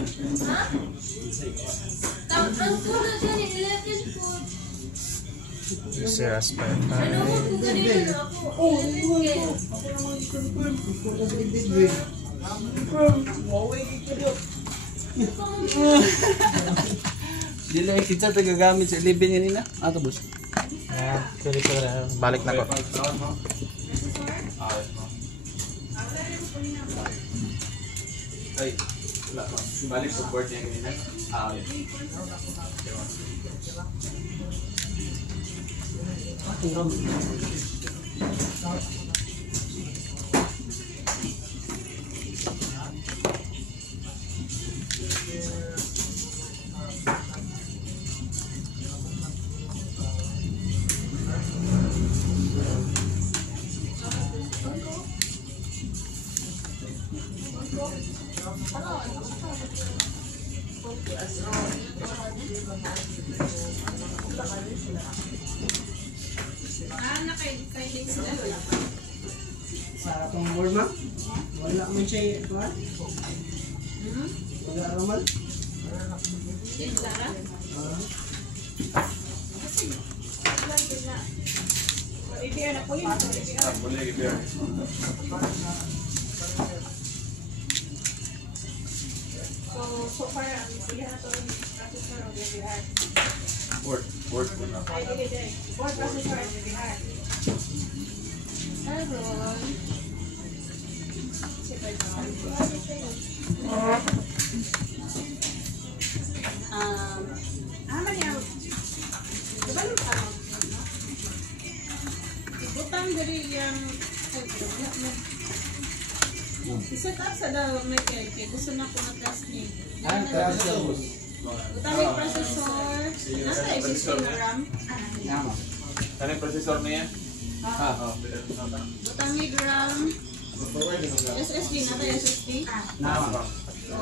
Ha? Ang tulad dyan, 11 po. Acer aspire pa. Ano mo kung ganito ako? 11 Ako naman i-confirm. Kung sa edit, Huawei kayo. Dili ay kita gagamit sa 11 yan nila. Ato boss. Ayan, sorry ko na. Balik na ko. Ay, wala. Balik sa board niya kanina. Sa atong board ma? Wala man siya ito ha? Wala raman? So far, ang siya na ito yung processor o DVR. Board po na. Ay, hindi. Board processor o DVR. Aron. Man yan. Diba yung ibutang dari yung iset up sa daw may kaya gusto na ko na-test niya. Butang yung processor. Nasa existing na RAM. Ano yung processor na yan? Butang yung RAM. SSD na tayo SSD. So,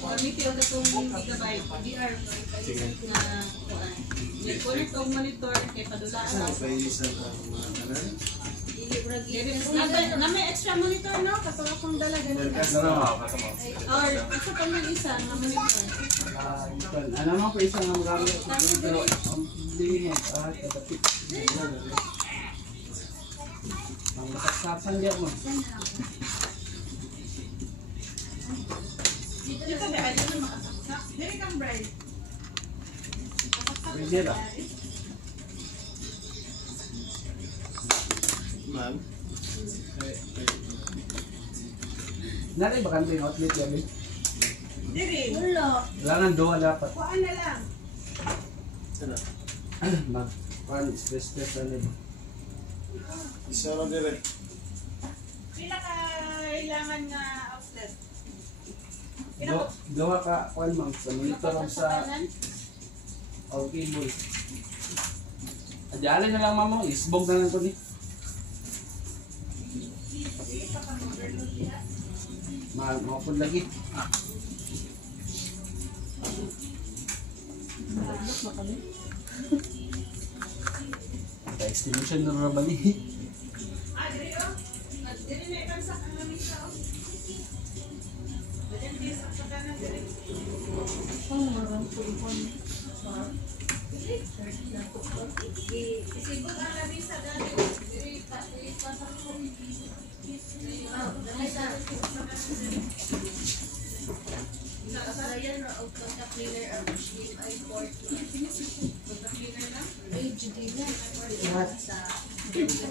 gamitin ko itong gigabyte. DR na i-connect ang monitor kay padulaan lang. Na may extra monitor, no? Katulad kong dala ganun. Or, asa pa yung isa na monitor. Ano mo po isang ang gamit? Pero, ang lihin at katapit. Ang masaksasan diyan mo. Dito ba? Ay, dito makasaksak. Dili kang bright. Pwede ba? Ma'am? Nari ba kanto yung outlet yan? Dili. Wala. Kailangan doon dapat. Kuhaan na lang. Mag-kuhaan, stress ano ba? Isa lang dire. Pila ka kailangan na outlet? Gawa ka, kuhaan ma'am, sa monitor ang sa cable. Adyalan na lang ma'am, isbog na lang ko ni. Maupod lagi. Extension na rabali. Diri o. Diri na ikansak ang lamig sa o. Dili sa kanan diri. Isibog ang lamig sa dali. Diri pasok ko. Nakasayan na auto na cleaner ang HDMI port. Cleaner lang. HDMI port sa unit.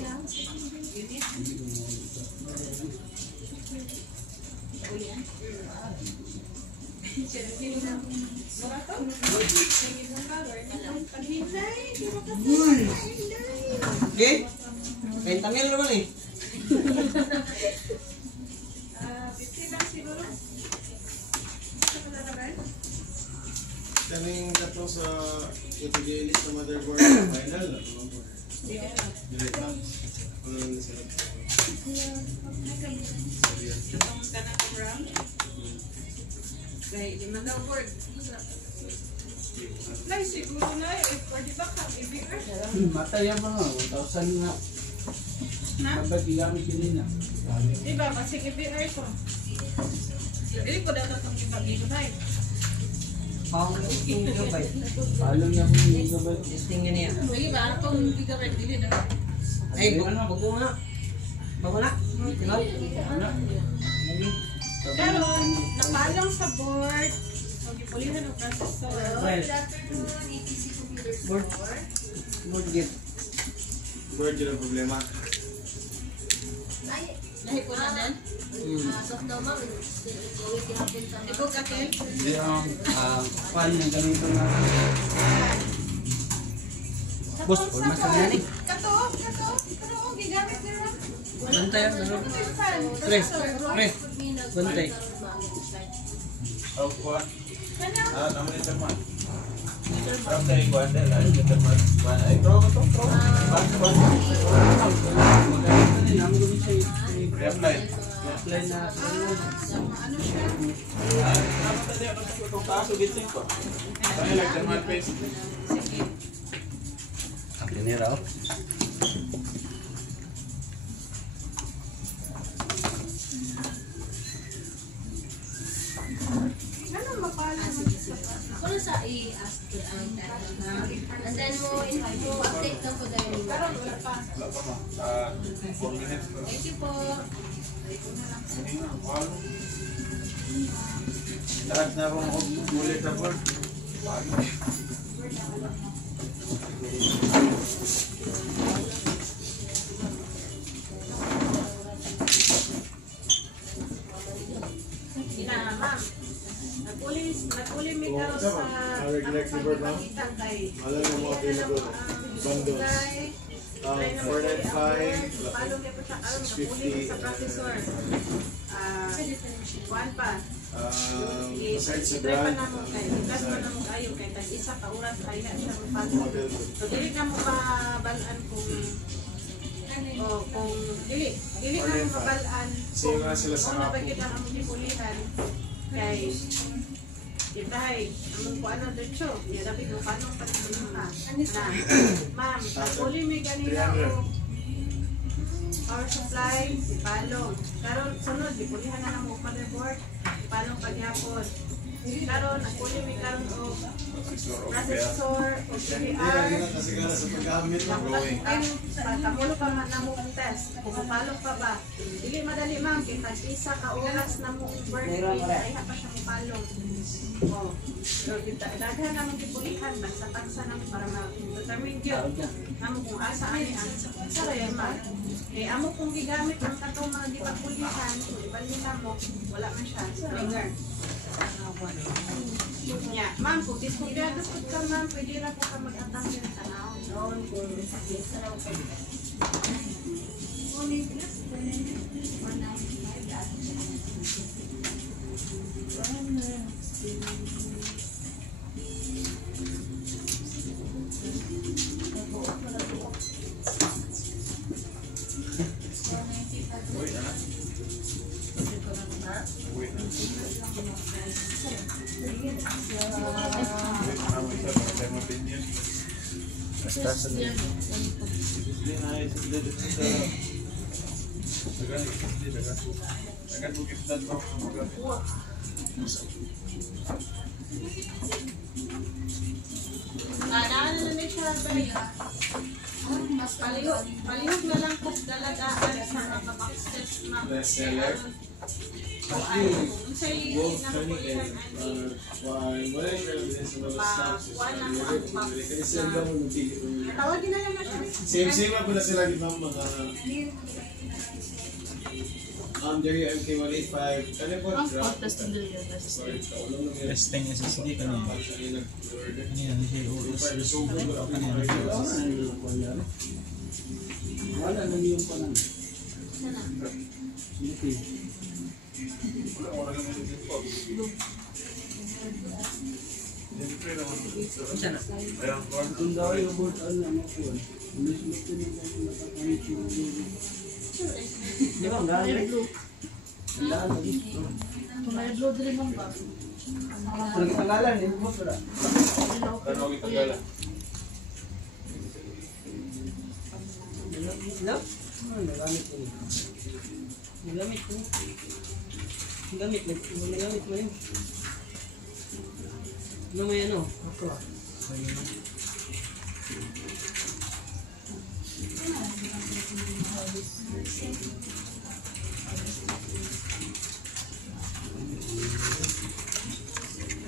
Okay? Kain tamil naman eh. 50 lang siguro. Kaming kato sa ito sa motherboard final na tulong po. Delete lang. Ano yung sila? Itong kanang RAM. Dahil lima daw board. Nay, siguro na pwede ba kang ibigay? Matay yan mga 1,000 na. Na? Dapat ilamit yun na. Diba, masig ibigay ko. Dili ko dapat ang gigabyte. Paano niya kung gigabyte? Lagi ba ano pang gigabyte dili na? Pero napalong sa board. So gipulihan ang processor. Good afternoon, ETC Computer Store. Word yun ang problema. Ay, Lahi ko na din. soft daw ma'am. Gawin kinapin sa mga. Ibog akin. Hindi paano yung ganito na? Boss, mas na yan eh. Kato, gigamit nila. Bantay ang ano? Pre, bantay. Oh, kuha. Naman yung termat. From the Iguandel, ano yung termat? Ay, throw. Reapply. Apply na. Ano siya? Dapat tadi ako itong kaso, gitin ko. Kaya lang, termat paste. Sige. Akin ni Rao. Ano mapalang Kung sa i-ask ko ang and then mo update lang ko dahil. Pero wala pa. Wala pa ma. 4 minutes. Thank you po. Lahat na akong ulit na board. Ma'am. Nagpuli may karon sa pagpapakitang kay. Wala na mga available bundles. 495, Paano niya po siya? Nagpuli sa processor. Kuan pa. Besides sa I-try pa brand, na mo kay. Ikas pa na mo kayo kay tag-isa ka oras kaya na siya magpalo. model. So dili na mo mabalaan kung dili na mo mabalaan Same nga sila sa kung Apo. nabagit ang among gipulihan kay itahay among kuan ang diretsyo ya dapat mo paano pagpulihan na ma'am pagpuli may ganila o power supply ipalong karon sunod gipulihan na namo motherboard ipalong pagyapon karon nagpuli may karon o processor o Hindi CDR na kasi gana sa paggamit ng drawing. Pagkamulo pa man na mo test, kung mapalong pa ba. Dili madali ma'am, kaya tag-isa ka oras na mong birthday, ay pa siya mapalong. Oh. So, daghan na mong kipulihan, basta-taksa na para ma-determine yun. Namo kung asa ani ang saraya ma'am. Eh, amo kung gigamit ang katong mga gipapulihan, kung ibalin na mo, wala man siya. Ringer. Yeah, ma'am, kung diskumpiyado po ka ma'am, pwede na po ka mag-atang din sa naon. Noon, kung sakit sa raw kayo. Wait na. Wait na. Basta sa Ano na siya ba? Palihog na lang po dalagaan sa mga boxes ma'am. Bestseller. Say, Both Tony and wala siya lang din sa mga stocks. tawagin na lang na siya. Same ako na sila gitna mga under yung MK185. Ano po? Sorry, kaulong lang yun. testing SSD ka na. Kapag siya yung nag-order. Ano yan? Super, so good mo ako yung Wala na yung pa lang. wala lang yung po. Siyempre naman. Ayan, Lord. Kung daw yung board, ano naman po. Ulis mo ito yung nakakamit yung di ba? Ang gamit. Ang daan lagi. Kung nagtanggalan, yung board wala. Tanong ito gala. No? Nagamit ko. Nagamit ko. Gamit mo yun. Ano may ano? Ako.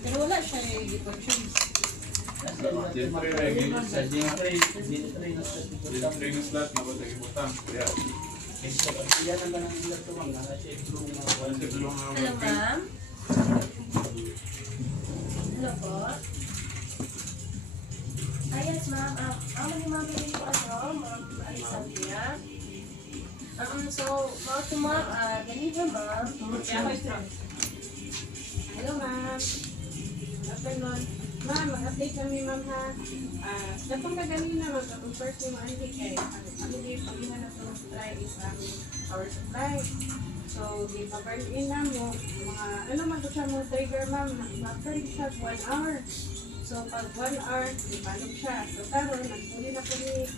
Pero wala siya i-purchase. Gen 3 rin. Gen 3 na slot na ba sa ibutang? Kaya, Yan ang ganang ilang tumang. Naka-shape room na. wala sa tulong na Hello, ma'am. Hello po. Yes, ma'am. Ako ni ma'am rin po ma'am Alexandria. So, mga to ma'am, ganito ma'am. Hello, ma'am. Good afternoon. Ma'am, mag-update kami, ma'am, ha. Datong kaganina, mag-confirm yung andi kay ano di pagina na ito supply is power supply. So, di pa-burn in na mo. Mga, ano man siya mo trigger, ma'am. Mag-turn siya 1 hour. So, pag 1 hour, di panog siya. So, karon nagpuli na po ni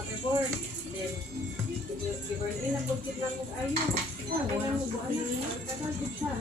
motherboard. Then, i-burn in na bukit na mo ayun. Kailangan mo buwan na. Kailangan siya.